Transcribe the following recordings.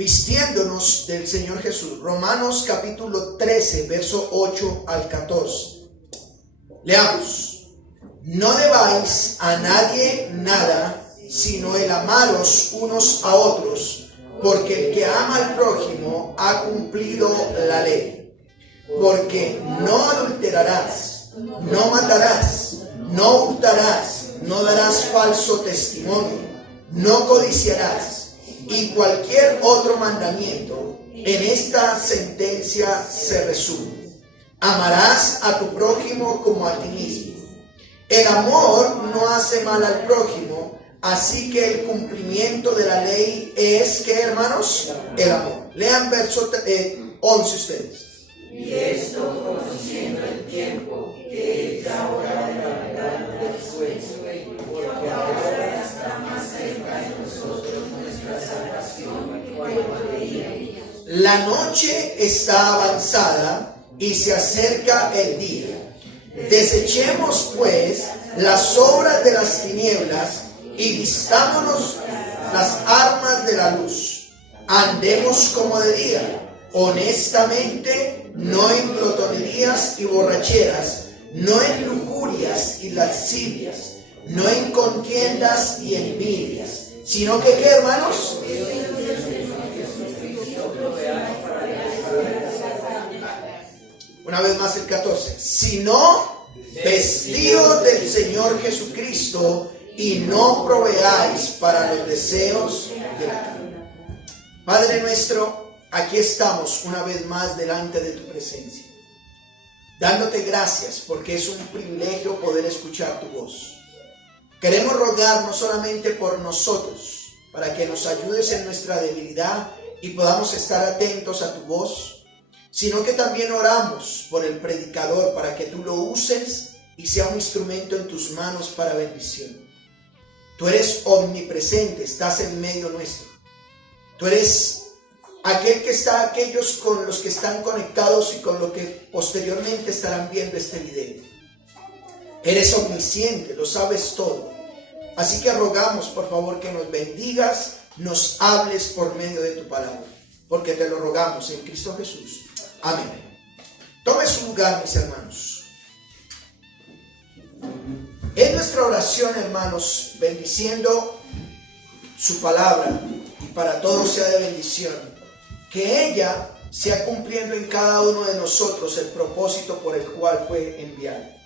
vistiéndonos del Señor Jesús. Romanos capítulo 13, verso 8 al 14. Leamos. No debáis a nadie nada, sino el amaros unos a otros, porque el que ama al prójimo ha cumplido la ley. Porque no adulterarás, no matarás, no hurtarás, no darás falso testimonio, no codiciarás, y cualquier otro mandamiento en esta sentencia se resume. Amarás a tu prójimo como a ti mismo. El amor no hace mal al prójimo, así que el cumplimiento de la ley es, ¿qué, hermanos? El amor. Lean verso 11 ustedes. Y esto conociendo el tiempo, que es la hora de la verdad después, porque ahora está más cerca de nosotros nuestra salvación que cuando creíamos. La noche está avanzada y se acerca el día. Desechemos pues las obras de las tinieblas y vistámonos las armas de la luz. Andemos como de día, honestamente, no en glotonerías y borracheras, no en lujurias y lascivias, no en contiendas y envidias, sino que, ¿qué, hermanos? Una vez más el 14. Sino vestidos del Señor Jesucristo y no proveáis para los deseos de la carne. Padre nuestro, aquí estamos una vez más delante de tu presencia, dándote gracias porque es un privilegio poder escuchar tu voz. Queremos rogar no solamente por nosotros, para que nos ayudes en nuestra debilidad y podamos estar atentos a tu voz, sino que también oramos por el predicador para que tú lo uses y sea un instrumento en tus manos para bendición. Tú eres omnipresente, estás en medio nuestro. Tú eres aquel que está, aquellos con los que están conectados y con lo que posteriormente estarán viendo este video. Eres omnisciente, lo sabes todo. Así que rogamos, por favor, que nos bendigas, nos hables por medio de tu palabra, porque te lo rogamos en Cristo Jesús. Amén. Tome su lugar, mis hermanos. Es nuestra oración, hermanos, bendiciendo su palabra y para todos sea de bendición, que ella sea cumpliendo en cada uno de nosotros el propósito por el cual fue enviada.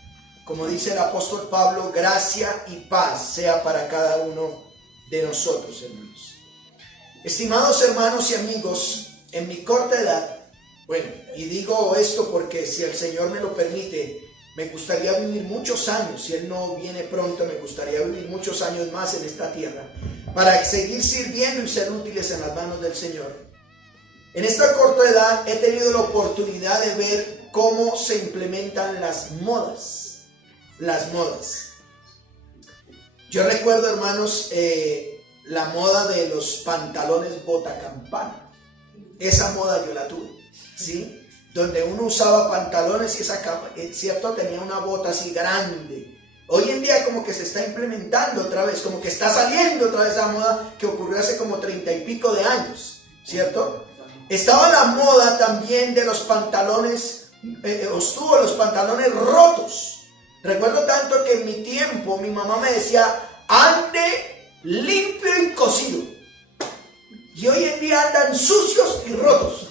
Como dice el apóstol Pablo, gracia y paz sea para cada uno de nosotros, hermanos. Estimados hermanos y amigos, en mi corta edad, bueno, y digo esto porque si el Señor me lo permite, me gustaría vivir muchos años. Si Él no viene pronto, me gustaría vivir muchos años más en esta tierra para seguir sirviendo y ser útiles en las manos del Señor. En esta corta edad he tenido la oportunidad de ver cómo se implementan las modas. Las modas. Yo recuerdo, hermanos, la moda de los pantalones botacampana. Esa moda yo la tuve, ¿sí? Donde uno usaba pantalones y esa capa, ¿cierto? Tenía una bota así grande. Hoy en día como que se está implementando otra vez, como que está saliendo otra vez esa moda que ocurrió hace como 30 y pico de años, ¿cierto? Estaba la moda también de los pantalones, estuvo los pantalones rotos. Recuerdo tanto que en mi tiempo mi mamá me decía, ande limpio y cosido. Y hoy en día andan sucios y rotos.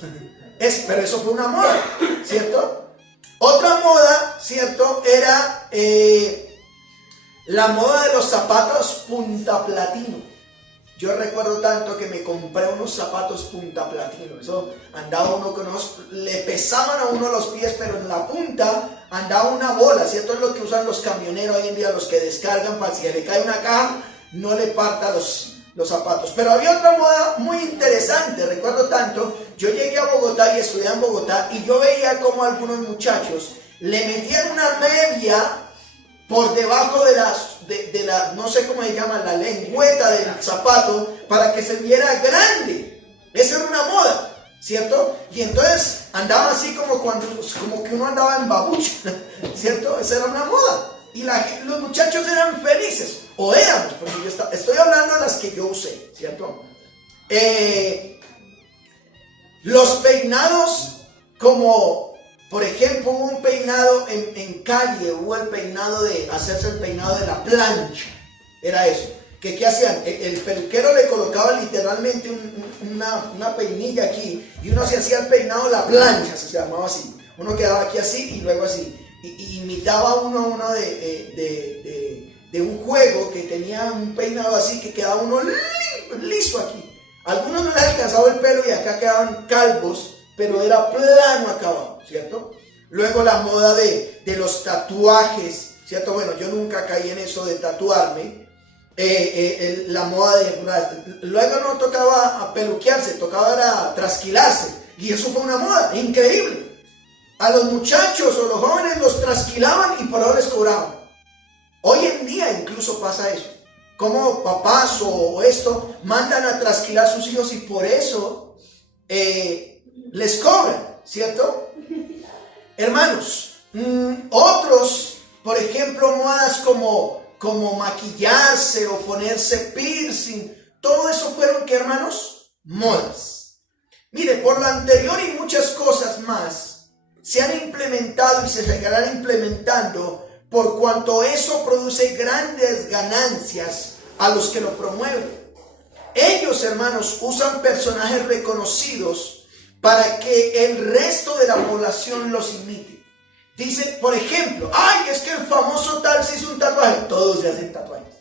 Pero eso fue una moda, ¿cierto? Otra moda, ¿cierto? Era la moda de los zapatos punta platino. Yo recuerdo tanto que me compré unos zapatos punta platino. Eso andaba uno con unos, le pesaban a uno los pies, pero en la punta andaba una bola, ¿cierto? Es lo que usan los camioneros hoy en día, los que descargan para si le cae una caja, no le parta los zapatos. Pero había otra moda muy interesante. Recuerdo tanto, yo llegué a Bogotá y estudié en Bogotá y yo veía como algunos muchachos le metían una media por debajo de la, no sé cómo se llama, la lengüeta del zapato para que se viera grande. Esa era una moda, ¿cierto? Y entonces andaban así como que uno andaba en babucha, ¿cierto? Esa era una moda. Y los muchachos eran felices, o éramos, porque yo estoy hablando de las que yo usé, ¿cierto? Los peinados, como por ejemplo hubo un peinado en Cali, hubo el peinado de hacerse el peinado de la plancha, era eso. ¿Qué hacían? El peluquero le colocaba literalmente una peinilla aquí y uno se hacía el peinado de la plancha, se llamaba así. Uno quedaba aquí así y luego así. Y imitaba uno de un juego que tenía un peinado así que quedaba uno liso aquí. Algunos no les alcanzaba el pelo y acá quedaban calvos, pero era plano acá abajo, ¿cierto? Luego la moda de los tatuajes, ¿cierto? Bueno, yo nunca caí en eso de tatuarme. La moda de... Luego no tocaba peluquearse, tocaba trasquilarse. Y eso fue una moda increíble. A los muchachos o los jóvenes los trasquilaban y por ahora les cobraban. Hoy en día incluso pasa eso. Como papás o esto mandan a trasquilar a sus hijos y por eso les cobran, ¿cierto? Hermanos, otros, por ejemplo, modas como maquillarse o ponerse piercing, todo eso fueron, ¿qué, hermanos? Modas. Mire, por lo anterior y muchas cosas más se han implementado y se seguirán implementando por cuanto eso produce grandes ganancias a los que lo promueven. Ellos, hermanos, usan personajes reconocidos para que el resto de la población los imite. Dice, por ejemplo, ay, es que el famoso tal se hizo un tatuaje. Todos se hacen tatuajes.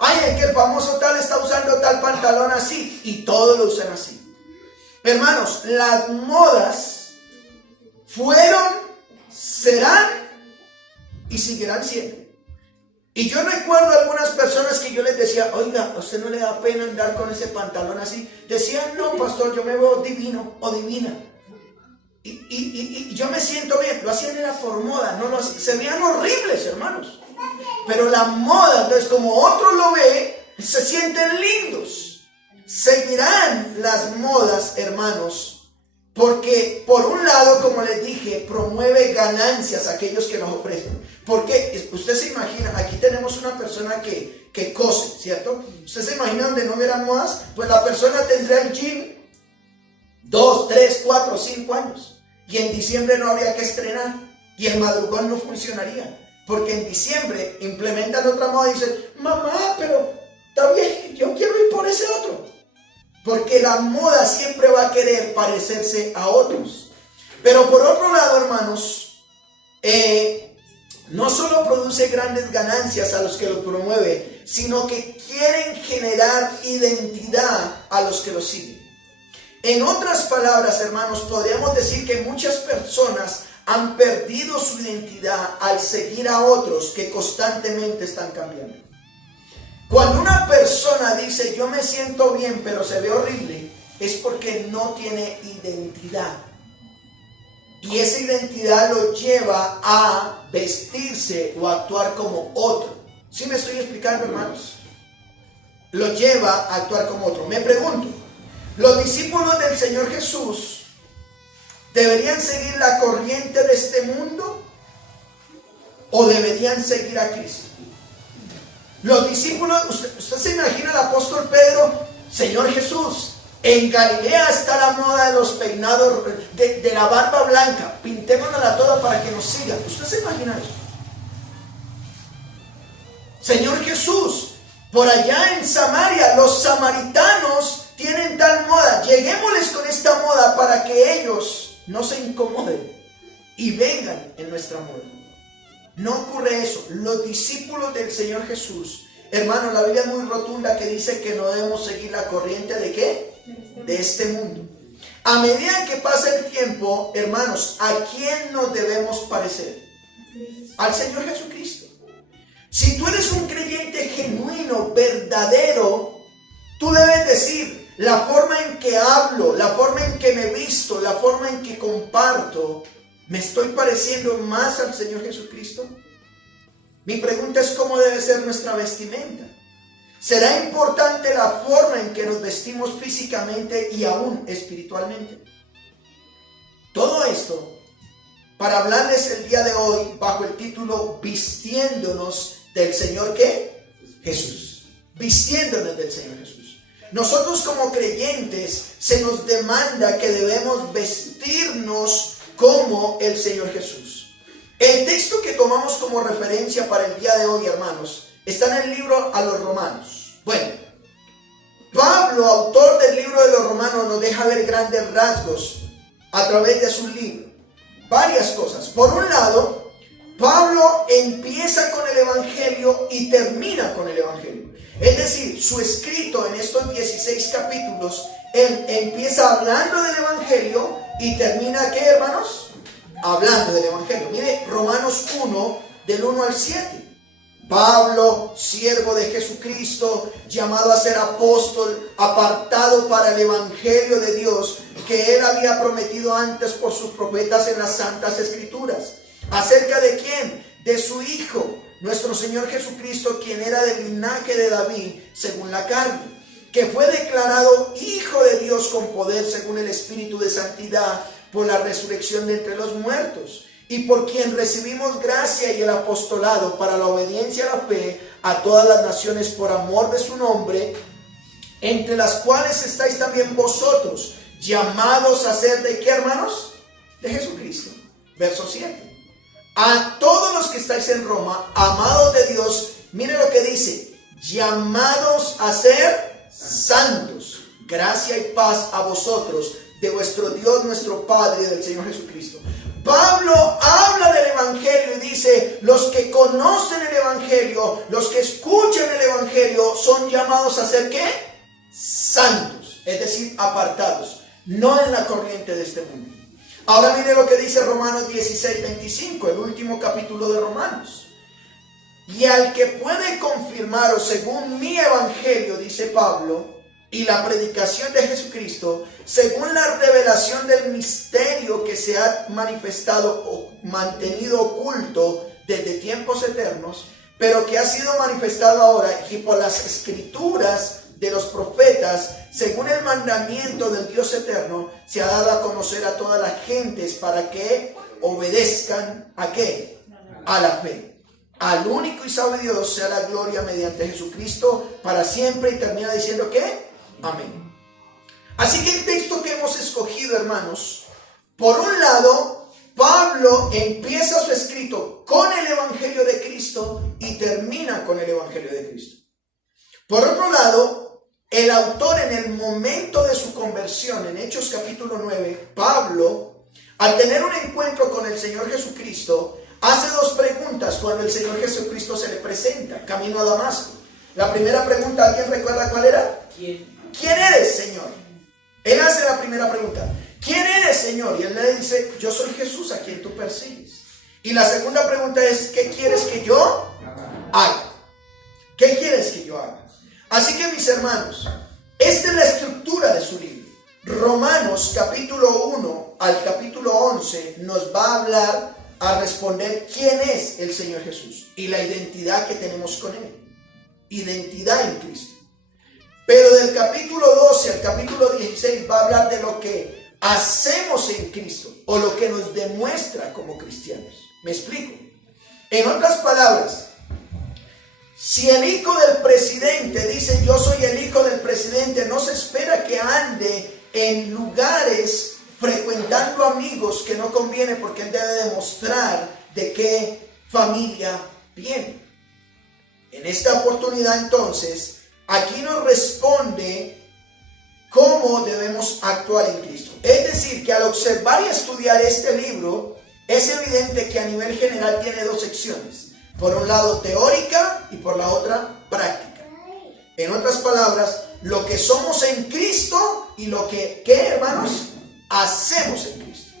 Ay, es que el famoso tal está usando tal pantalón así. Y todos lo usan así. Hermanos, las modas fueron, serán y seguirán siendo. Y yo recuerdo a algunas personas que yo les decía, oiga, ¿a usted no le da pena andar con ese pantalón así? Decían, no, pastor, yo me veo divino o divina. Y yo me siento bien. Lo hacían era por moda, no lo hacían. Se veían horribles, hermanos. Pero la moda, entonces como otro lo ve, se sienten lindos. Seguirán las modas, hermanos, porque por un lado, como les dije, promueve ganancias a aquellos que nos ofrecen. Porque usted se imagina, aquí tenemos una persona que cose, ¿cierto? Usted se imagina donde no hubieran modas, pues la persona tendría el gym 2, 3, 4, 5 años. Y en diciembre no habría que estrenar. Y el madrugón no funcionaría. Porque en diciembre implementan otra moda y dicen, mamá, pero está bien, yo quiero ir por ese otro. Porque la moda siempre va a querer parecerse a otros. Pero por otro lado, hermanos, no solo produce grandes ganancias a los que lo promueven, sino que quieren generar identidad a los que lo siguen. En otras palabras, hermanos, podríamos decir que muchas personas han perdido su identidad al seguir a otros que constantemente están cambiando. Cuando una persona dice, yo me siento bien, pero se ve horrible, es porque no tiene identidad. Y esa identidad lo lleva a vestirse o a actuar como otro. ¿Sí me estoy explicando, hermanos? Lo lleva a actuar como otro. Me pregunto, ¿los discípulos del Señor Jesús deberían seguir la corriente de este mundo o deberían seguir a Cristo? Los discípulos, usted se imagina al apóstol Pedro, Señor Jesús, en Galilea está la moda de los peinados, de la barba blanca, pintémonosla toda para que nos sigan. ¿Usted se imagina eso? Señor Jesús, por allá en Samaria, los samaritanos tienen tal moda, lleguémosles con esta moda para que ellos no se incomoden y vengan en nuestra moda. No ocurre eso. Los discípulos del Señor Jesús, hermano, la Biblia es muy rotunda que dice que no debemos seguir la corriente ¿de qué? De este mundo. A medida que pasa el tiempo, hermanos, ¿a quién nos debemos parecer? Al Señor Jesucristo. Si tú eres un creyente genuino, verdadero, tú debes decir, la forma en que hablo, la forma en que me visto, la forma en que comparto, ¿me estoy pareciendo más al Señor Jesucristo? Mi pregunta es cómo debe ser nuestra vestimenta. ¿Será importante la forma en que nos vestimos físicamente y aún espiritualmente? Todo esto para hablarles el día de hoy bajo el título Vistiéndonos del Señor ¿qué? Jesús. Vistiéndonos del Señor Jesús. Nosotros como creyentes se nos demanda que debemos vestirnos como el Señor Jesús. El texto que tomamos como referencia para el día de hoy, hermanos, está en el libro a los Romanos. Bueno, Pablo, autor del libro de los Romanos, nos deja ver grandes rasgos a través de su libro. Varias cosas. Por un lado, Pablo empieza con el Evangelio y termina con el Evangelio. Es decir, su escrito en estos 16 capítulos, él empieza hablando del Evangelio y termina, ¿qué, hermanos? Hablando del Evangelio. Mire, Romanos 1, del 1 al 7. Pablo, siervo de Jesucristo, llamado a ser apóstol, apartado para el Evangelio de Dios, que él había prometido antes por sus profetas en las Santas Escrituras. ¿Acerca de quién? De su Hijo, nuestro Señor Jesucristo, quien era del linaje de David, según la carne, que fue declarado Hijo de Dios con poder según el Espíritu de Santidad, por la resurrección de entre los muertos, y por quien recibimos gracia y el apostolado para la obediencia a la fe a todas las naciones por amor de su nombre, entre las cuales estáis también vosotros, llamados a ser ¿de qué, hermanos? De Jesucristo. Verso 7. A todos los que estáis en Roma, amados de Dios, mire lo que dice: llamados a ser santos, gracia y paz a vosotros, de vuestro Dios, nuestro Padre, y del Señor Jesucristo. Pablo habla del Evangelio y dice: los que conocen el Evangelio, los que escuchan el Evangelio, son llamados a ser ¿qué? Santos, es decir, apartados, no en la corriente de este mundo. Ahora mire lo que dice Romanos 16, 25, el último capítulo de Romanos. Y al que puede confirmaros según mi Evangelio, dice Pablo, y la predicación de Jesucristo, según la revelación del misterio que se ha manifestado o mantenido oculto desde tiempos eternos, pero que ha sido manifestado ahora y por las escrituras de los profetas, según el mandamiento del Dios eterno, se ha dado a conocer a todas las gentes para que obedezcan ¿a qué? A la fe. Al único y sabio Dios sea la gloria mediante Jesucristo para siempre. Y termina diciendo ¿qué? Amén. Así que el texto que hemos escogido, hermanos, por un lado, Pablo empieza su escrito con el Evangelio de Cristo y termina con el Evangelio de Cristo. Por otro lado, el autor, en el momento de su conversión, en Hechos capítulo 9, Pablo, al tener un encuentro con el Señor Jesucristo, hace dos preguntas cuando el Señor Jesucristo se le presenta camino a Damasco. La primera pregunta, ¿alguien recuerda cuál era? ¿Quién eres, Señor? Él hace la primera pregunta: ¿quién eres, Señor? Y él le dice: yo soy Jesús a quien tú persigues. Y la segunda pregunta es: ¿qué quieres que yo haga? ¿Qué quieres que yo haga? Así que, mis hermanos, esta es la estructura de su libro. Romanos capítulo 1 al capítulo 11 nos va a hablar, a responder quién es el Señor Jesús y la identidad que tenemos con Él. Identidad en Cristo. Pero del capítulo 12 al capítulo 16 va a hablar de lo que hacemos en Cristo o lo que nos demuestra como cristianos. ¿Me explico? En otras palabras, si el hijo del presidente dice yo soy el hijo del presidente, no se espera que ande en lugares frecuentando amigos que no conviene, porque él debe demostrar de qué familia viene. En esta oportunidad, entonces, aquí nos responde cómo debemos actuar en Cristo. Es decir, que al observar y estudiar este libro, es evidente que a nivel general tiene dos secciones. Por un lado teórica y por la otra práctica. En otras palabras, lo que somos en Cristo y lo que, ¿qué, hermanos? Hacemos en Cristo.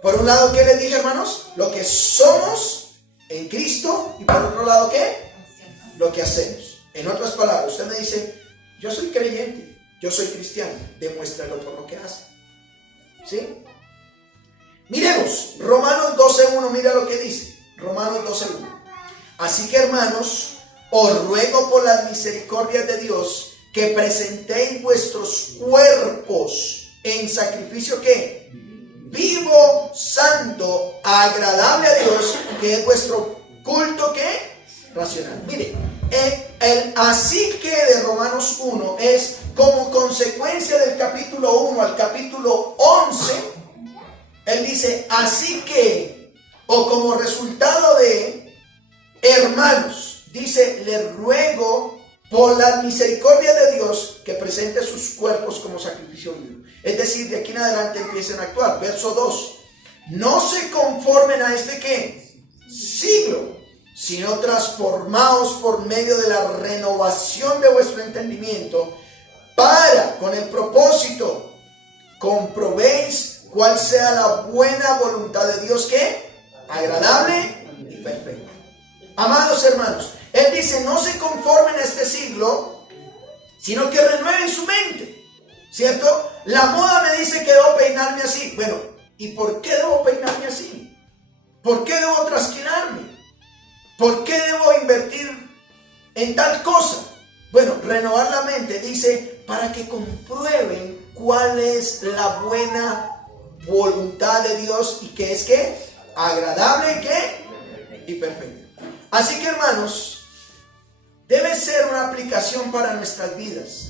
Por un lado, ¿qué les dije, hermanos? Lo que somos en Cristo y por otro lado, ¿qué? Lo que hacemos. En otras palabras, usted me dice: yo soy creyente, yo soy cristiano. Demuéstralo por lo que hace. ¿Sí? Miremos, Romanos 12:1, mira lo que dice. Romanos 12:1. Así que, hermanos, os ruego por las misericordias de Dios que presentéis vuestros cuerpos en sacrificio ¿qué? Vivo, santo, agradable a Dios, que es vuestro culto ¿qué? Racional. Mire, El así que de Romanos 1 es como consecuencia del capítulo 1 al capítulo 11. Él dice, así que, o como resultado de, hermanos, dice, les ruego por la misericordia de Dios que presente sus cuerpos como sacrificio vivo. Es decir, de aquí en adelante empiecen a actuar. Verso 2. No se conformen a este ¿qué? Siglo, sino transformaos por medio de la renovación de vuestro entendimiento, para, con el propósito, comprobéis cuál sea la buena voluntad de Dios, ¿qué? Agradable y perfecta. Amados hermanos, Él dice, no se conformen a este siglo, sino que renueven su mente, ¿cierto? La moda me dice que debo peinarme así. Bueno, ¿y por qué debo peinarme así? ¿Por qué debo trasquilarme? ¿Por qué debo invertir en tal cosa? Bueno, renovar la mente dice para que comprueben cuál es la buena voluntad de Dios y que es ¿qué? Agradable y ¿qué? Y perfecta. Así que hermanos, debe ser una aplicación para nuestras vidas.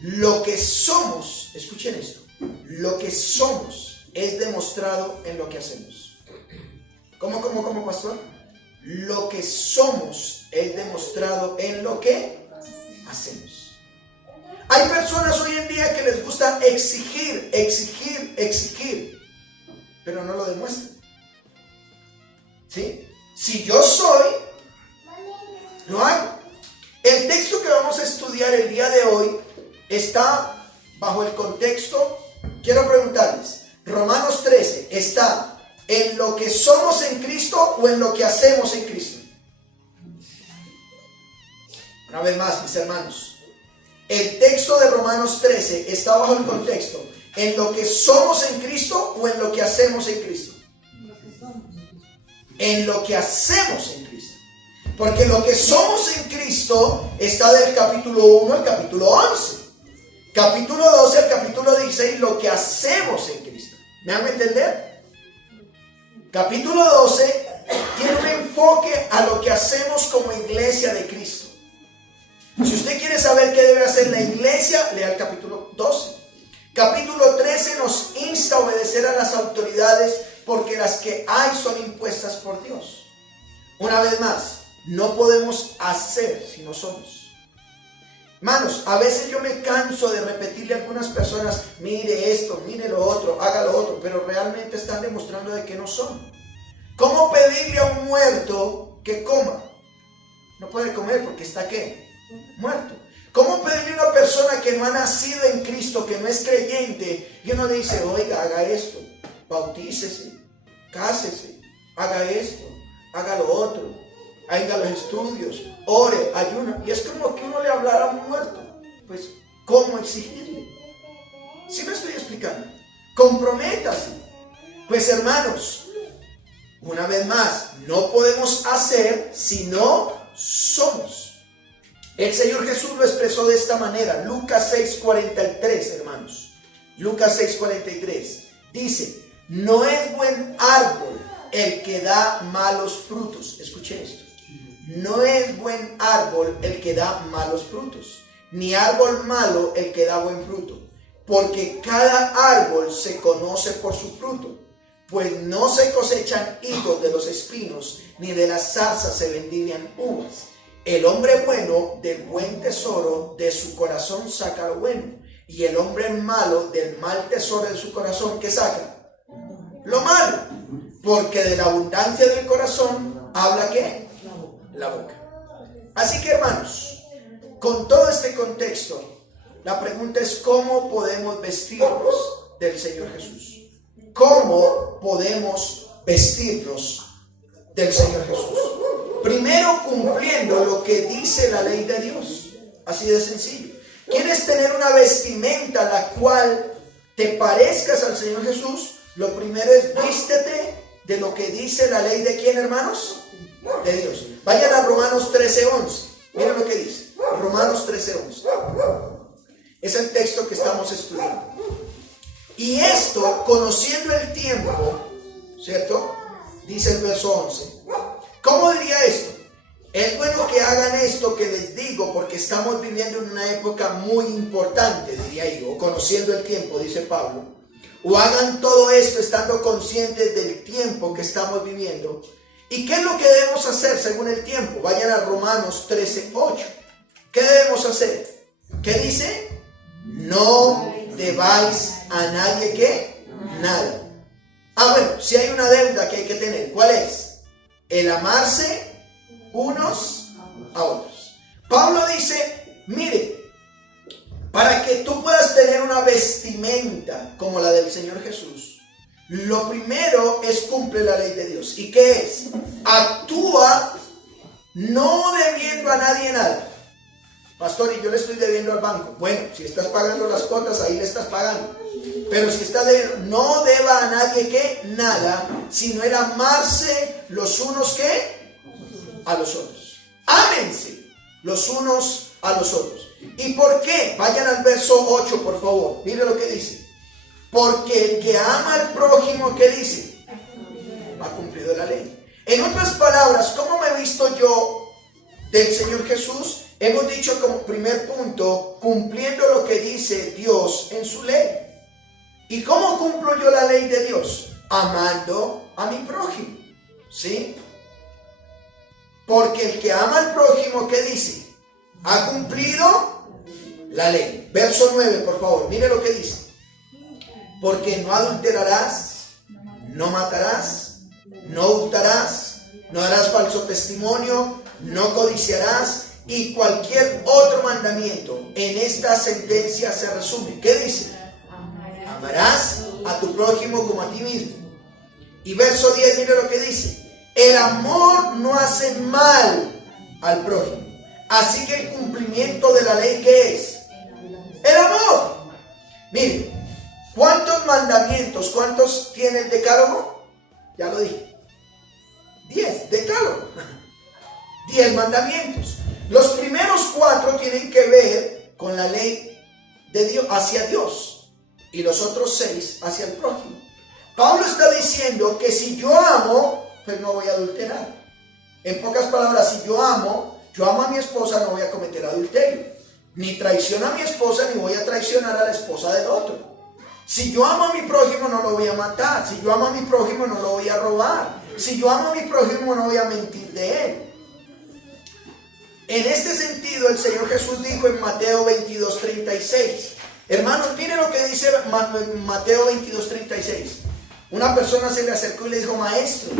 Lo que somos, escuchen esto, lo que somos es demostrado en lo que hacemos. ¿Cómo, pastor? Lo que somos es demostrado en lo que hacemos. Hay personas hoy en día que les gusta exigir, pero no lo demuestran. ¿Sí? Si yo soy, lo hago. El texto que vamos a estudiar el día de hoy está bajo el contexto. Quiero preguntarles, Romanos 13 está en lo que somos en Cristo o en lo que hacemos en Cristo. Una vez más, mis hermanos, el texto de Romanos 13 está bajo el contexto en lo que somos en Cristo o en lo que hacemos en Cristo. En lo que hacemos en Cristo. Porque lo que somos en Cristo está del capítulo 1 al capítulo 11. Capítulo 12 al capítulo 16, lo que hacemos en Cristo. ¿Me hago entender? Capítulo 12 tiene un enfoque a lo que hacemos como iglesia de Cristo. Si usted quiere saber qué debe hacer la iglesia, lea el capítulo 12. Capítulo 13 nos insta a obedecer a las autoridades porque las que hay son impuestas por Dios. Una vez más, no podemos hacer si no somos. Hermanos, a veces yo me canso de repetirle a algunas personas, mire esto, mire lo otro, haga lo otro, pero realmente están demostrando de que no son. ¿Cómo pedirle a un muerto que coma? No puede comer porque está ¿qué? Muerto. ¿Cómo pedirle a una persona que no ha nacido en Cristo, que no es creyente, y uno le dice, oiga, haga esto, bautícese, cásese, haga esto, haga lo otro, haga los estudios, ore, ayuna? Y es como que uno le hablara a un muerto. Pues, ¿cómo exigirle? ¿Sí me estoy explicando? Comprométase. Pues hermanos, una vez más, no podemos hacer si no somos. El Señor Jesús lo expresó de esta manera. Lucas 6:43, hermanos. Lucas 6:43. Dice, no es buen árbol el que da malos frutos. Escuchen esto. No es buen árbol el que da malos frutos, ni árbol malo el que da buen fruto. Porque cada árbol se conoce por su fruto. Pues no se cosechan higos de los espinos, ni de las zarzas se vendimian uvas. El hombre bueno del buen tesoro de su corazón saca lo bueno, y el hombre malo del mal tesoro de su corazón, ¿qué saca? Lo malo, porque de la abundancia del corazón habla ¿qué? La boca. Así que hermanos, con todo este contexto, la pregunta es ¿cómo podemos vestirnos del Señor Jesús? ¿Cómo podemos vestirnos del Señor Jesús? Primero, cumpliendo lo que dice la ley de Dios. Así de sencillo. ¿Quieres tener una vestimenta la cual te parezcas al Señor Jesús? Lo primero es vístete de lo que dice la ley de ¿quién, hermanos? De Dios. Vayan a Romanos 13:11. Miren lo que dice. Romanos 13:11. Es el texto que estamos estudiando. Y esto, conociendo el tiempo, ¿cierto? Dice el verso 11. ¿Cómo diría esto? Es bueno que hagan esto que les digo, porque estamos viviendo en una época muy importante, diría yo, conociendo el tiempo, dice Pablo. O hagan todo esto estando conscientes del tiempo que estamos viviendo. ¿Y qué es lo que debemos hacer según el tiempo? Vayan a Romanos 13:8. ¿Qué debemos hacer? ¿Qué dice? No debáis a nadie ¿qué? Nada. Bueno, si hay una deuda que hay que tener, ¿cuál es? El amarse unos a otros. Pablo dice, mire, para que tú puedas tener una vestimenta como la del Señor Jesús, lo primero es cumplir la ley de Dios. ¿Y qué es? Actúa no debiendo a nadie nada. Pastor, y yo le estoy debiendo al banco. Bueno, si estás pagando las cuotas, ahí le estás pagando. Pero si estás debiendo, no deba a nadie ¿qué? Nada, sino el amarse los unos ¿qué? A los otros. Ámense los unos a los otros. ¿Y por qué? Vayan al verso 8, por favor. Mire lo que dice. Porque el que ama al prójimo, ¿qué dice? Ha cumplido la ley. En otras palabras, ¿cómo me he visto yo del Señor Jesús? Hemos dicho como primer punto, cumpliendo lo que dice Dios en su ley. ¿Y cómo cumplo yo la ley de Dios? Amando a mi prójimo. ¿Sí? Porque el que ama al prójimo, ¿qué dice? Ha cumplido la ley. Verso 9, por favor, mire lo que dice. Porque no adulterarás, no matarás, no hurtarás, no darás falso testimonio, no codiciarás, y cualquier otro mandamiento en esta sentencia se resume. ¿Qué dice? Amarás a tu prójimo como a ti mismo. Y verso 10, mire lo que dice. El amor no hace mal al prójimo. Así que el cumplimiento de la ley, ¿qué es? El amor. Mire, ¿cuántos mandamientos? ¿Cuántos tiene el decálogo? Ya lo dije. 10, decálogo. 10 mandamientos. Los primeros 4 tienen que ver con la ley de Dios, hacia Dios. Y los otros 6 hacia el prójimo. Pablo está diciendo que si yo amo, pues no voy a adulterar. En pocas palabras, si yo amo a mi esposa, no voy a cometer adulterio. Ni traiciono a mi esposa, ni voy a traicionar a la esposa del otro. Si yo amo a mi prójimo, no lo voy a matar. Si yo amo a mi prójimo, no lo voy a robar. Si yo amo a mi prójimo, no voy a mentir de él. En este sentido, el Señor Jesús dijo en Mateo 22:36. Hermanos, miren lo que dice Mateo 22:36. Una persona se le acercó y le dijo, maestro,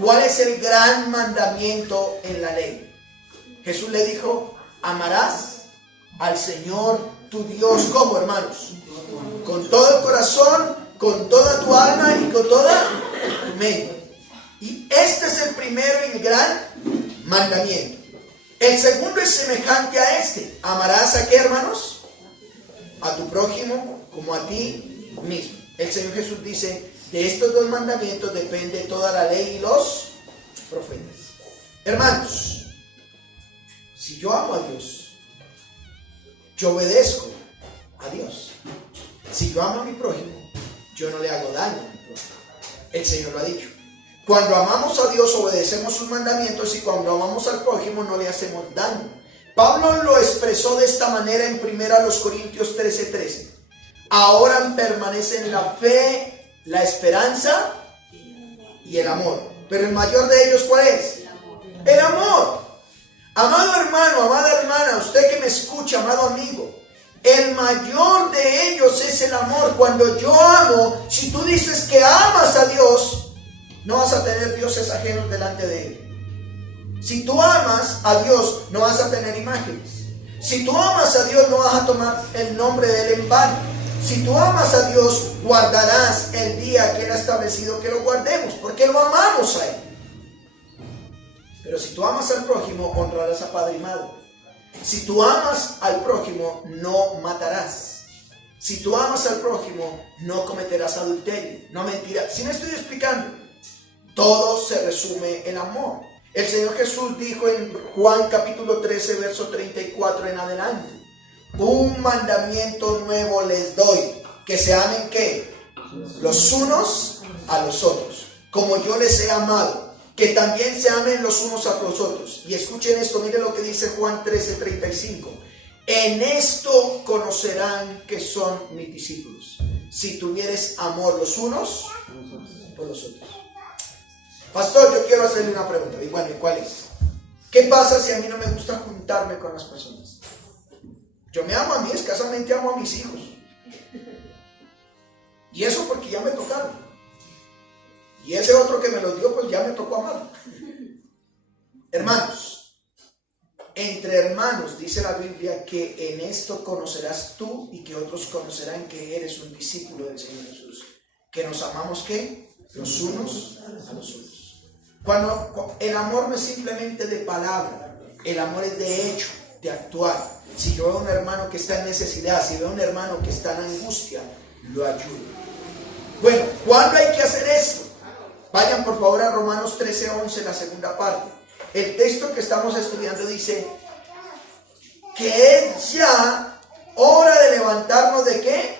¿cuál es el gran mandamiento en la ley? Jesús le dijo, amarás al Señor tu Dios. ¿Cómo, hermanos? Con todo el corazón, con toda tu alma y con toda tu mente. Y este es el primero y el gran mandamiento. El segundo es semejante a este. ¿Amarás a qué, hermanos? A tu prójimo como a ti mismo. El Señor Jesús dice, de estos 2 mandamientos depende toda la ley y los profetas. Hermanos, si yo amo a Dios, yo obedezco a Dios. Si yo amo a mi prójimo, yo no le hago daño a mi prójimo. El Señor lo ha dicho. Cuando amamos a Dios, obedecemos sus mandamientos, y cuando amamos al prójimo, no le hacemos daño. Pablo lo expresó de esta manera en 1 Corintios 13:13. Ahora permanecen la fe, la esperanza y el amor. Pero el mayor de ellos, ¿cuál es? El amor. Amado hermano, amada hermana, usted que me escucha, amado amigo, el mayor de ellos es el amor. Cuando yo amo, si tú dices que amas a Dios, no vas a tener dioses ajenos delante de él. Si tú amas a Dios, no vas a tener imágenes. Si tú amas a Dios, no vas a tomar el nombre de él en vano. Si tú amas a Dios, guardarás el día que él ha establecido que lo guardemos, porque lo amamos a él. Pero si tú amas al prójimo, honrarás a padre y madre. Si tú amas al prójimo, no matarás. Si tú amas al prójimo, no cometerás adulterio, no mentirás. ¿Sí me estoy explicando? Todo se resume en amor. El Señor Jesús dijo en Juan capítulo 13, verso 34 en adelante: un mandamiento nuevo les doy, que se amen ¿qué? Los unos a los otros, como yo les he amado. que también se amen los unos a los otros. Y escuchen esto, miren lo que dice Juan 13:35. En esto conocerán que son mis discípulos, si tuvieres amor los unos por los otros. Pastor, yo quiero hacerle una pregunta. Y bueno, ¿y cuál es? ¿Qué pasa si a mí no me gusta juntarme con las personas? Yo me amo a mí, escasamente amo a mis hijos. Y eso porque ya me tocaron. Y ese otro que me lo dio, pues ya me tocó amar. Hermanos, entre hermanos dice la Biblia que en esto conocerás tú y que otros conocerán que eres un discípulo del Señor Jesús. Que nos amamos, ¿qué? Los unos a los otros. Cuando el amor no es simplemente de palabra, el amor es de hecho, de actuar. Si yo veo a un hermano que está en necesidad, si veo a un hermano que está en angustia, lo ayudo. Bueno, ¿cuándo hay que hacer esto? Vayan por favor a Romanos 13:11, la segunda parte. El texto que estamos estudiando dice que es ya hora de levantarnos ¿de qué?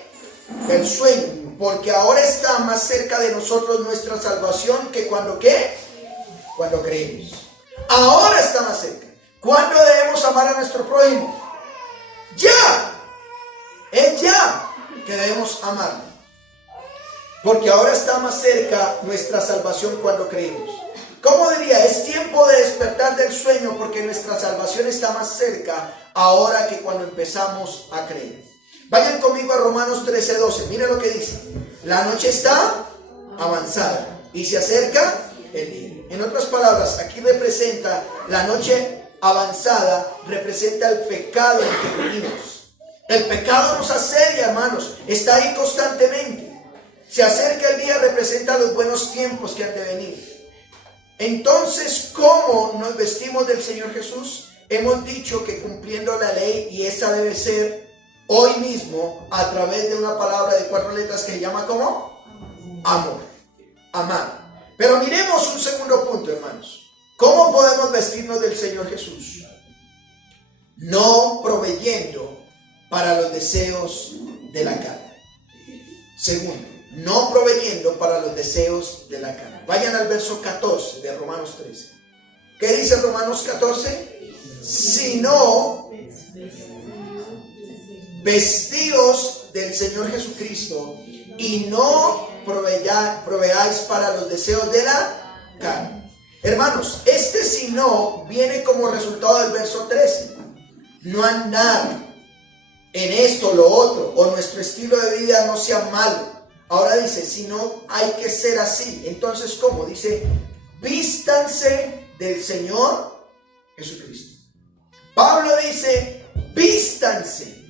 Del sueño, porque ahora está más cerca de nosotros nuestra salvación que cuando ¿qué? Cuando creemos. Ahora está más cerca. ¿Cuándo debemos amar a nuestro prójimo? Ya. Es ya que debemos amarlo. Porque ahora está más cerca nuestra salvación cuando creemos. ¿Cómo diría? Es tiempo de despertar del sueño porque nuestra salvación está más cerca ahora que cuando empezamos a creer. Vayan conmigo a Romanos 13:12. Miren lo que dice. La noche está avanzada y se acerca el día. En otras palabras, aquí representa la noche avanzada, representa el pecado en que vivimos. El pecado nos asedia, hermanos. Está ahí constantemente. Se acerca el día, representa los buenos tiempos que han de venir. Entonces, ¿cómo nos vestimos del Señor Jesús? Hemos dicho que cumpliendo la ley, y esa debe ser hoy mismo, a través de una palabra de 4 letras que se llama ¿cómo? Amor. Amar. Pero miremos un segundo punto, hermanos. ¿Cómo podemos vestirnos del Señor Jesús? No proveyendo para los deseos de la carne. Segundo, no proveyendo para los deseos de la carne. Vayan al verso 14 de Romanos 13. ¿Qué dice Romanos 14? Sino vestidos del Señor Jesucristo y no proveáis para los deseos de la carne. Hermanos, este si no viene como resultado del verso 13. No andar en esto, lo otro, o nuestro estilo de vida no sea malo. Ahora dice, si no hay que ser así. Entonces, ¿cómo? Dice, vístanse del Señor Jesucristo. Pablo dice, vístanse.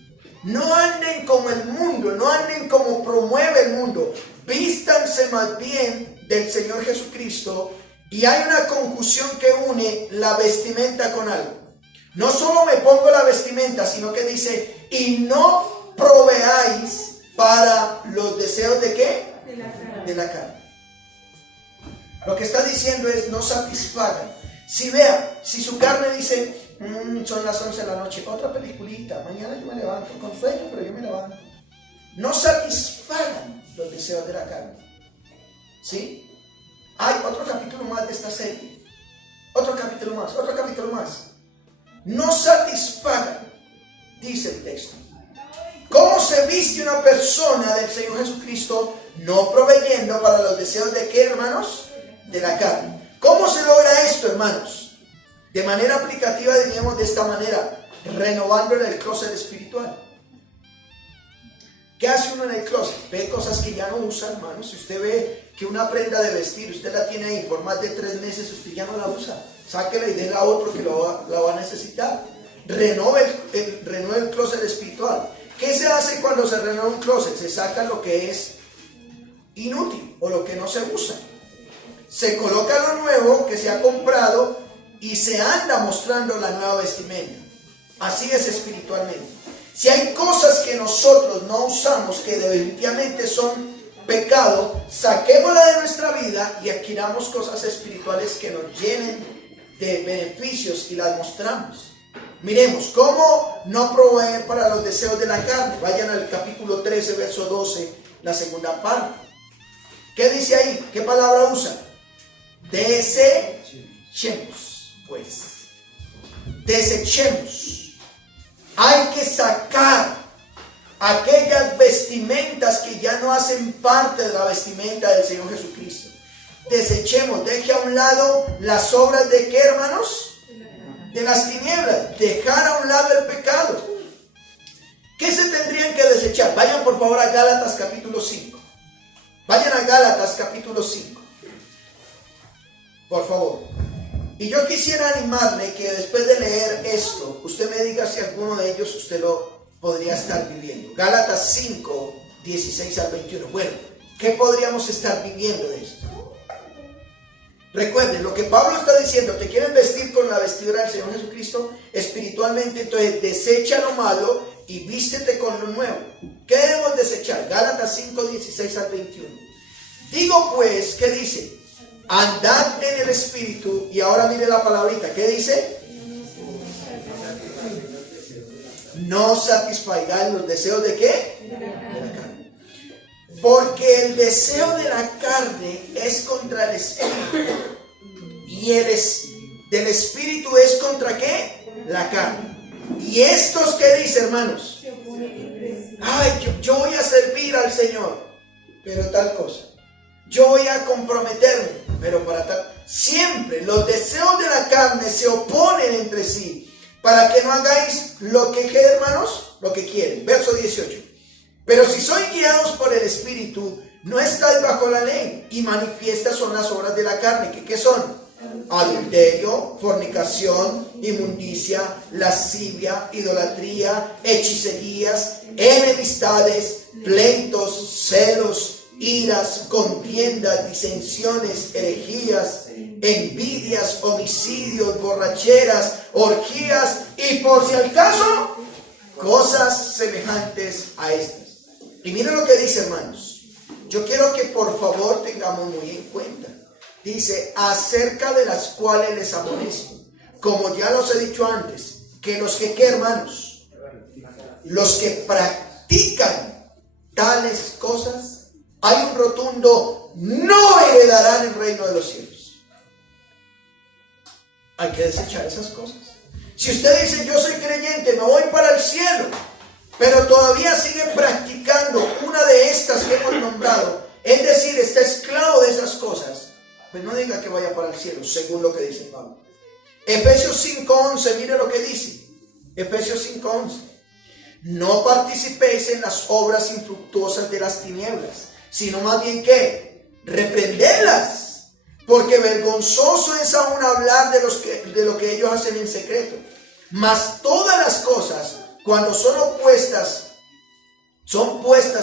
No anden como el mundo, no anden como promueve el mundo. Vístanse más bien del Señor Jesucristo. Y hay una conjunción que une la vestimenta con algo. No solo me pongo la vestimenta, sino que dice, y no proveáis para los deseos ¿de qué? De la carne. Lo que está diciendo es, no satisfagan. Si vea, si su carne dice, son las 11 de la noche, otra peliculita, mañana yo me levanto, con sueño, pero yo me levanto. No satisfagan los deseos de la carne. ¿Sí? Hay otro capítulo más de esta serie. Otro capítulo más, otro capítulo más. No satisfagan, dice el texto. ¿Cómo se viste una persona del Señor Jesucristo? No proveyendo para los deseos de ¿qué, hermanos? De la carne. ¿Cómo se logra esto, hermanos? De manera aplicativa diríamos de esta manera, renovando en el closet espiritual. ¿Qué hace uno en el closet? Ve cosas que ya no usa, hermanos. Si usted ve que una prenda de vestir, usted la tiene ahí por más de 3 meses, usted ya no la usa. Sáquela y déla a otro que la va a necesitar. Renueve el closet espiritual. ¿Qué se hace cuando se renueva un closet? Se saca lo que es inútil o lo que no se usa. Se coloca lo nuevo que se ha comprado y se anda mostrando la nueva vestimenta. Así es espiritualmente. Si hay cosas que nosotros no usamos que definitivamente son pecado, saquémosla de nuestra vida y adquiramos cosas espirituales que nos llenen de beneficios y las mostramos. Miremos, ¿cómo no proveer para los deseos de la carne? Vayan al capítulo 13, verso 12, la segunda parte. ¿Qué dice ahí? ¿Qué palabra usa? Deseos. desechemos, pues. Desechemos. Hay que sacar aquellas vestimentas que ya no hacen parte de la vestimenta del Señor Jesucristo. Desechemos, deje a un lado las obras de ¿qué, hermanos? De las tinieblas. Dejar a un lado el pecado. ¿Qué se tendrían que desechar? Vayan por favor a Gálatas capítulo 5. Vayan a Gálatas capítulo 5. Por favor. Y yo quisiera animarle que después de leer esto, usted me diga si alguno de ellos usted lo podría estar viviendo. Gálatas 5, 16 al 21. Bueno, ¿qué podríamos estar viviendo de esto? Recuerden, lo que Pablo está diciendo, te quieren vestir con la vestidura del Señor Jesucristo espiritualmente, entonces desecha lo malo y vístete con lo nuevo. ¿Qué debemos desechar? Gálatas 5, 16 al 21. Digo pues, ¿qué dice? Andad en el Espíritu, y ahora mire la palabrita, ¿qué dice? No satisfagáis los deseos de ¿qué? De la carne. Porque el deseo de la carne es contra el Espíritu, y del Espíritu es contra ¿qué? La carne. Y estos que dice, hermanos, ay, yo voy a servir al Señor, pero tal cosa. Yo voy a comprometerme, pero para tal. Siempre los deseos de la carne se oponen entre sí, para que no hagáis lo que, ¿qué, hermanos? Lo que quieren. Verso 18. Pero si sois guiados por el Espíritu, no estáis bajo la ley, y manifiestas son las obras de la carne, que ¿qué son? Adulterio, fornicación, inmundicia, lascivia, idolatría, hechicerías, enemistades, pleitos, celos, iras, contiendas, disensiones, herejías, envidias, homicidios, borracheras, orgías y por si al caso, cosas semejantes a estas. Y miren lo que dice, hermanos. Yo quiero que por favor tengamos muy en cuenta. Dice, acerca de las cuales les amonesto, como ya los he dicho antes, que los que, ¿qué, hermanos? Los que practican tales cosas, hay un rotundo, no heredarán el reino de los cielos. Hay que desechar esas cosas. Si usted dice, yo soy creyente, me voy para el cielo, pero todavía sigue practicando una de estas que hemos nombrado, es decir, está esclavo de esas cosas, pues no diga que vaya para el cielo, según lo que dice Pablo. Efesios 5:11, mire lo que dice. Efesios 5:11. No participéis en las obras infructuosas de las tinieblas, sino más bien que reprenderlas, porque vergonzoso es aún hablar de lo que ellos hacen en secreto. Mas todas las cosas, cuando son puestas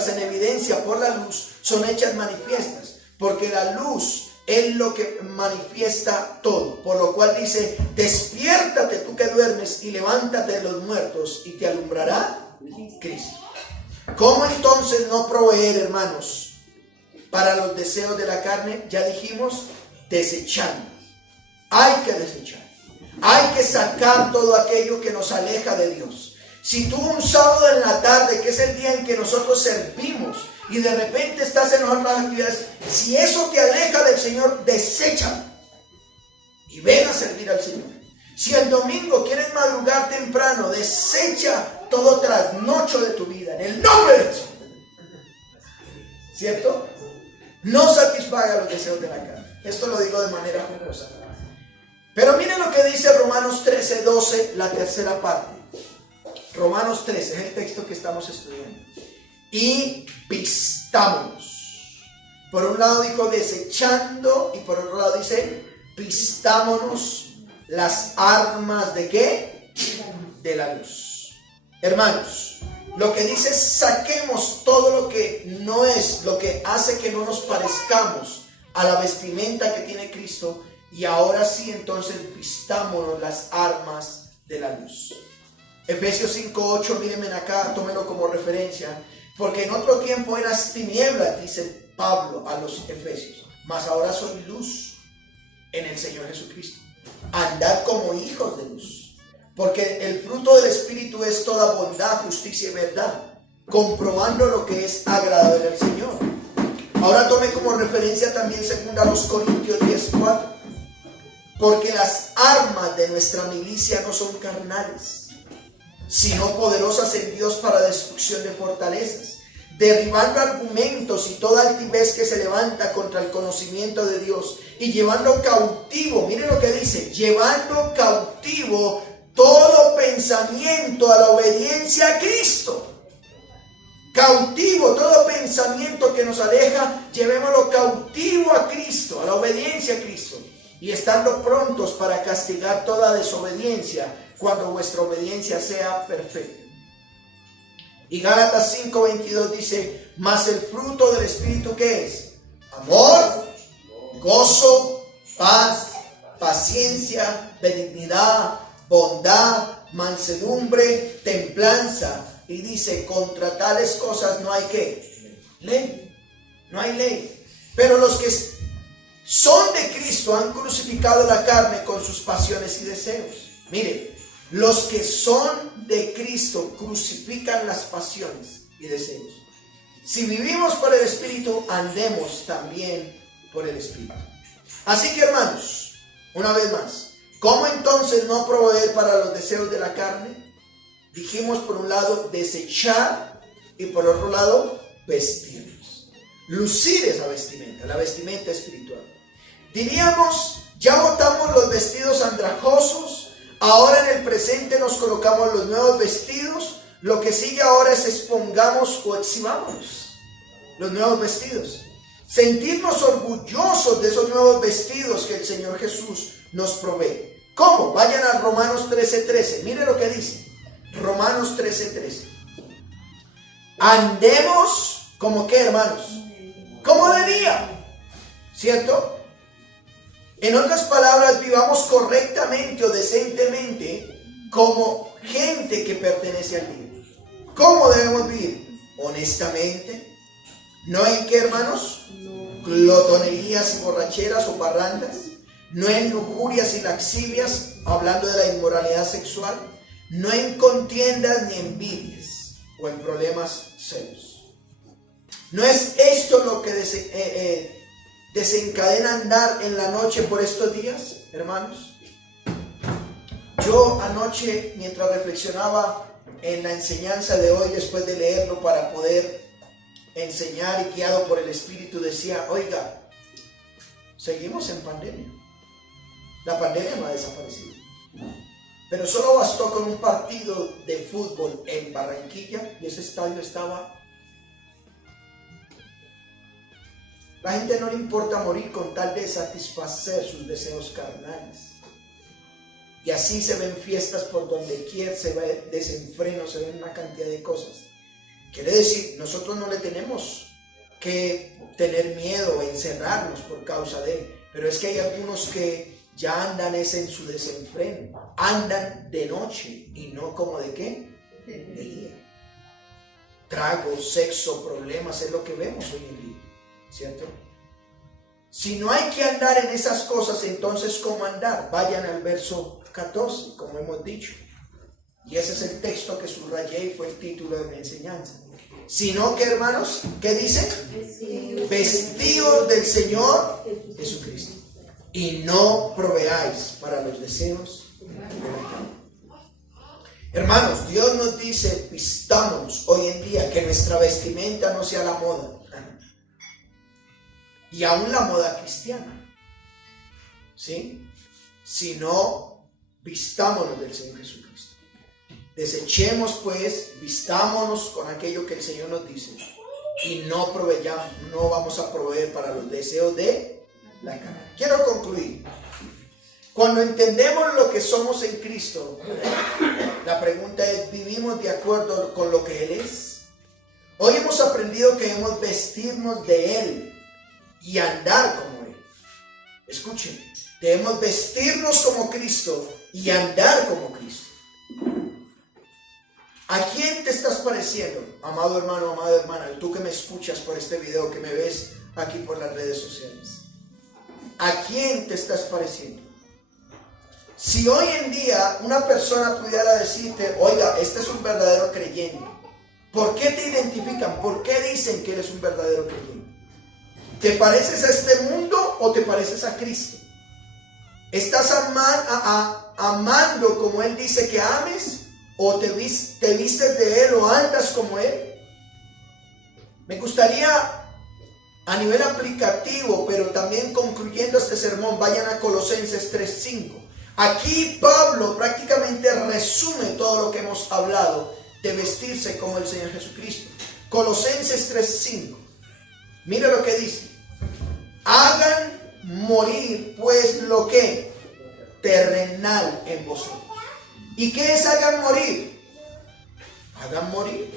en evidencia por la luz, son hechas manifiestas, porque la luz es lo que manifiesta todo. Por lo cual dice, despiértate tú que duermes y levántate de los muertos y te alumbrará Cristo. ¿Cómo entonces no proveer, hermanos, para los deseos de la carne? Ya dijimos, desechando. Hay que desechar. Hay que sacar todo aquello que nos aleja de Dios. Si tú un sábado en la tarde, que es el día en que nosotros servimos, y de repente estás en otras actividades, si eso te aleja del Señor, deséchalo y ven a servir al Señor. Si el domingo quieres madrugar temprano, desecha todo trasnocho de tu vida en el nombre de Jesús. ¿Cierto? No satisfaga los deseos de la carne. Esto lo digo de manera jocosa. Pero miren lo que dice Romanos 13:12, la tercera parte. Romanos 13 es el texto que estamos estudiando. Y vistámonos. Por un lado dijo desechando, y por otro lado dice vistámonos las armas de ¿qué? De la luz. Hermanos, lo que dice es saquemos todo lo que no es, lo que hace que no nos parezcamos a la vestimenta que tiene Cristo, y ahora sí entonces vistámonos las armas de la luz. Efesios 5:8, mírenme acá, tómenlo como referencia. Porque en otro tiempo eras tinieblas, dice Pablo a los efesios, mas ahora soy luz en el Señor Jesucristo. Andad como hijos de luz, porque el fruto del Espíritu es toda bondad, justicia y verdad, comprobando lo que es agradable al Señor. Ahora tome como referencia también 2 Corintios 10:4. porque las armas de nuestra milicia no son carnales, sino poderosas en Dios para destrucción de fortalezas, derribando argumentos y toda altivez que se levanta contra el conocimiento de Dios, y llevando cautivo, miren lo que dice, llevando cautivo todo pensamiento a la obediencia a Cristo. Cautivo, todo pensamiento que nos aleja, llevémoslo cautivo a Cristo, a la obediencia a Cristo, y estando prontos para castigar toda desobediencia cuando vuestra obediencia sea perfecta. Y Gálatas 5:22 dice, mas el fruto del Espíritu, ¿qué es? Amor, gozo, paz, paciencia, benignidad, bondad, mansedumbre, templanza. Y dice, contra tales cosas no hay ¿qué? Ley. No hay ley. Pero los que son de Cristo han crucificado la carne con sus pasiones y deseos. Mire, los que son de Cristo crucifican las pasiones y deseos. Si vivimos por el Espíritu, andemos también por el Espíritu. Así que, hermanos, una vez más, ¿cómo entonces no proveer para los deseos de la carne? Dijimos, por un lado, desechar, y por otro lado, vestirnos. Lucir esa vestimenta, la vestimenta espiritual. Diríamos, ya botamos los vestidos andrajosos, ahora en el presente nos colocamos los nuevos vestidos. Lo que sigue ahora es expongamos o exhibamos los nuevos vestidos. Sentirnos orgullosos de esos nuevos vestidos que el Señor Jesús nos provee. ¿Cómo? Vayan a Romanos 13:13. Mire lo que dice. Romanos 13:13. Andemos como ¿qué, hermanos? Como debía, ¿cierto? En otras palabras, vivamos correctamente o decentemente como gente que pertenece al bien. ¿Cómo debemos vivir? Honestamente. ¿No en qué, hermanos? Glotonerías y borracheras o parrandas. No en lujurias y laxivias, hablando de la inmoralidad sexual. No en contiendas ni envidias o en problemas serios. ¿No es esto lo que desencadena andar en la noche por estos días, hermanos? Yo anoche, mientras reflexionaba en la enseñanza de hoy, después de leerlo para poder enseñar y guiado por el Espíritu, decía, oiga, seguimos en pandemia. La pandemia no ha desaparecido. Pero solo bastó con un partido de fútbol en Barranquilla y ese estadio estaba... La gente no le importa morir con tal de satisfacer sus deseos carnales. Y así se ven fiestas por donde quiera, se ve desenfreno, se ven una cantidad de cosas. Quiere decir, nosotros no le tenemos que tener miedo o encerrarnos por causa de él. Pero es que hay algunos que ya andan en su desenfreno, andan de noche y no como de ¿qué? De día. Trago, sexo, problemas, es lo que vemos hoy en día, ¿cierto? Si no hay que andar en esas cosas, entonces ¿cómo andar? Vayan al verso 14, como hemos dicho. Y ese es el texto que subrayé y fue el título de mi enseñanza. Sino que, hermanos, ¿qué dice? Vestidos del Señor Jesucristo. Y no proveáis para los deseos de la carne. Hermanos, Dios nos dice, vistámonos hoy en día, que nuestra vestimenta no sea la moda. Y aún la moda cristiana. ¿Sí? Sino, vistámonos del Señor Jesucristo. Desechemos pues, vistámonos con aquello que el Señor nos dice. Y no proveyamos, no vamos a proveer para los deseos de la carne. Quiero concluir. Cuando entendemos lo que somos en Cristo, la pregunta es, ¿vivimos de acuerdo con lo que Él es? Hoy hemos aprendido que debemos vestirnos de Él y andar como Él. Escuchen, debemos vestirnos como Cristo y andar como Cristo. ¿A quién te estás pareciendo, amado hermano, amada hermana? Tú que me escuchas por este video, que me ves aquí por las redes sociales. ¿A quién te estás pareciendo? Si hoy en día una persona pudiera decirte, oiga, este es un verdadero creyente, ¿por qué te identifican? ¿Por qué dicen que eres un verdadero creyente? ¿Te pareces a este mundo o te pareces a Cristo? ¿Estás amando como Él dice que ames? ¿O te vistes de Él o andas como Él? Me gustaría a nivel aplicativo, pero también concluyendo este sermón, vayan a Colosenses 3:5. Aquí Pablo prácticamente resume todo lo que hemos hablado de vestirse como el Señor Jesucristo. Colosenses 3:5. Mira lo que dice. Hagan morir pues lo que terrenal en vosotros. ¿Y qué es hagan morir? Hagan morir.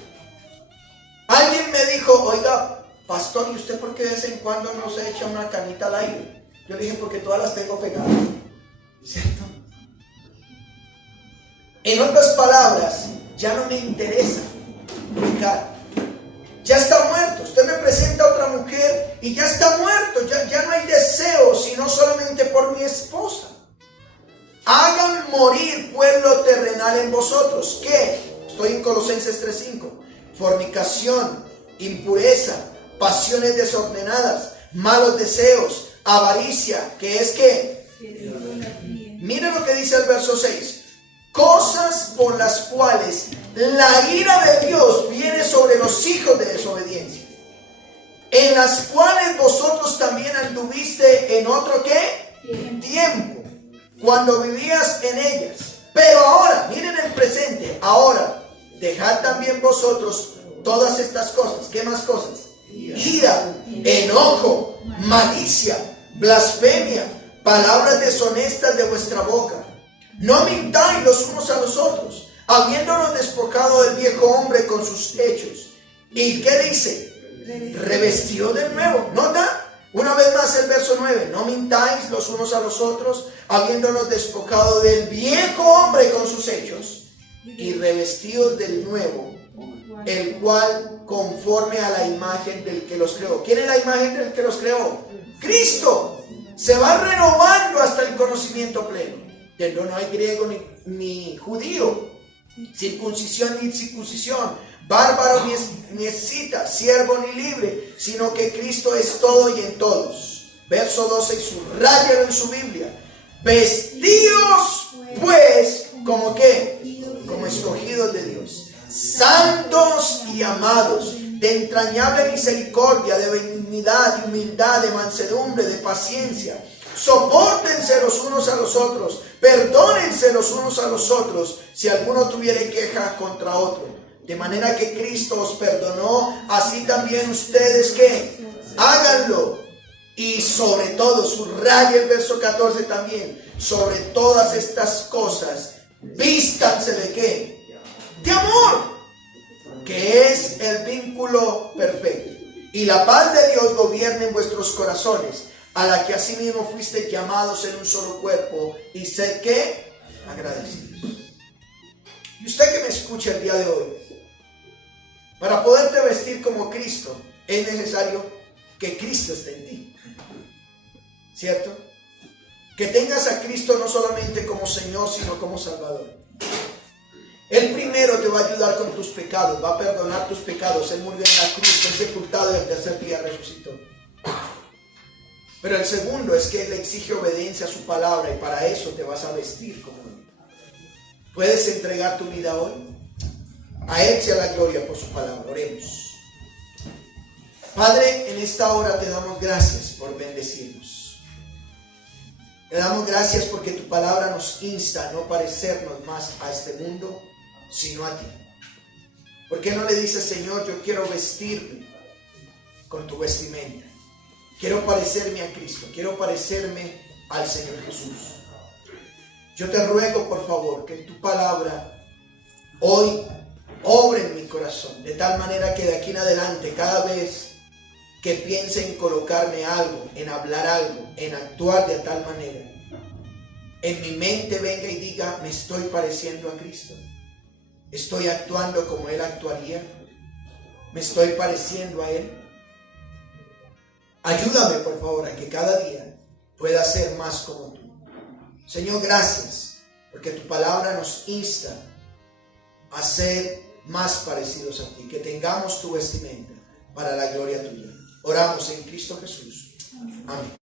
Alguien me dijo, oiga, pastor, ¿y usted por qué de vez en cuando no se echa una canita al aire? Yo le dije, porque todas las tengo pegadas. ¿Cierto? En otras palabras, ya no me interesa pecar. Ya está muerto. Usted me presenta a otra mujer y ya está muerto. Ya no hay deseo, sino solamente por mi esposa. Hagan morir pues lo terrenal en vosotros. ¿Qué? Estoy en Colosenses 3:5. Fornicación, impureza, pasiones desordenadas, malos deseos, avaricia, que es que, mire lo que dice el verso 6. Cosas por las cuales la ira de Dios viene sobre los hijos de desobediencia, en las cuales vosotros también anduviste en otro ¿qué? Tiempo, cuando vivías en ellas. Pero ahora, miren el presente, ahora, dejad también vosotros todas estas cosas. ¿Qué más cosas? Ira, enojo, malicia, blasfemia, palabras deshonestas de vuestra boca. No mintáis los unos a los otros, habiéndonos despojado del viejo hombre con sus hechos. ¿Y qué dice? Revestido del nuevo. ¿Nota? Una vez más el verso 9. No mintáis los unos a los otros, habiéndonos despojado del viejo hombre con sus hechos, y revestidos del nuevo, el cual conforme a la imagen del que los creó. ¿Quién es la imagen del que los creó? Cristo. Se va renovando hasta el conocimiento pleno. No hay griego ni judío, circuncisión ni circuncisión, bárbaro ni escita, siervo ni libre, sino que Cristo es todo y en todos. Verso 12, y subráyalo en su Biblia. Vestidos pues, ¿como qué? Como escogidos de Dios, santos y amados, de entrañable misericordia, de benignidad, de humildad, de mansedumbre, de paciencia. Sopórtense los unos a los otros, perdónense los unos a los otros, si alguno tuviere queja contra otro. De manera que Cristo os perdonó, así también ustedes ¿qué? Háganlo. Y sobre todo, subraya el verso 14 también, sobre todas estas cosas, vístanse de ¿qué? De amor, que es el vínculo perfecto. Y la paz de Dios gobierne en vuestros corazones, a la que asimismo fuiste llamados en un solo cuerpo, y sed ¿qué? Agradecidos. Y usted que me escucha el día de hoy, para poderte vestir como Cristo, es necesario que Cristo esté en ti. ¿Cierto? Que tengas a Cristo no solamente como Señor, sino como Salvador. Él primero te va a ayudar con tus pecados, va a perdonar tus pecados. Él murió en la cruz, fue sepultado y al tercer día resucitó. Pero el segundo es que Él exige obediencia a su palabra, y para eso te vas a vestir como Él. ¿Puedes entregar tu vida hoy? A Él sea la gloria por su palabra. Oremos. Padre, en esta hora te damos gracias por bendecirnos. Te damos gracias porque tu palabra nos insta a no parecernos más a este mundo, sino a ti. ¿Por qué no le dices, Señor, yo quiero vestirme con tu vestimenta? Quiero parecerme a Cristo, quiero parecerme al Señor Jesús. Yo te ruego, por favor, que tu palabra hoy obre en mi corazón, de tal manera que de aquí en adelante, cada vez que piense en colocarme algo, en hablar algo, en actuar de tal manera, en mi mente venga y diga, me estoy pareciendo a Cristo. Estoy actuando como Él actuaría. Me estoy pareciendo a Él. Ayúdame, por favor, a que cada día pueda ser más como tú. Señor, gracias, porque tu palabra nos insta a ser más parecidos a ti, que tengamos tu vestimenta para la gloria tuya. Oramos en Cristo Jesús. Amén.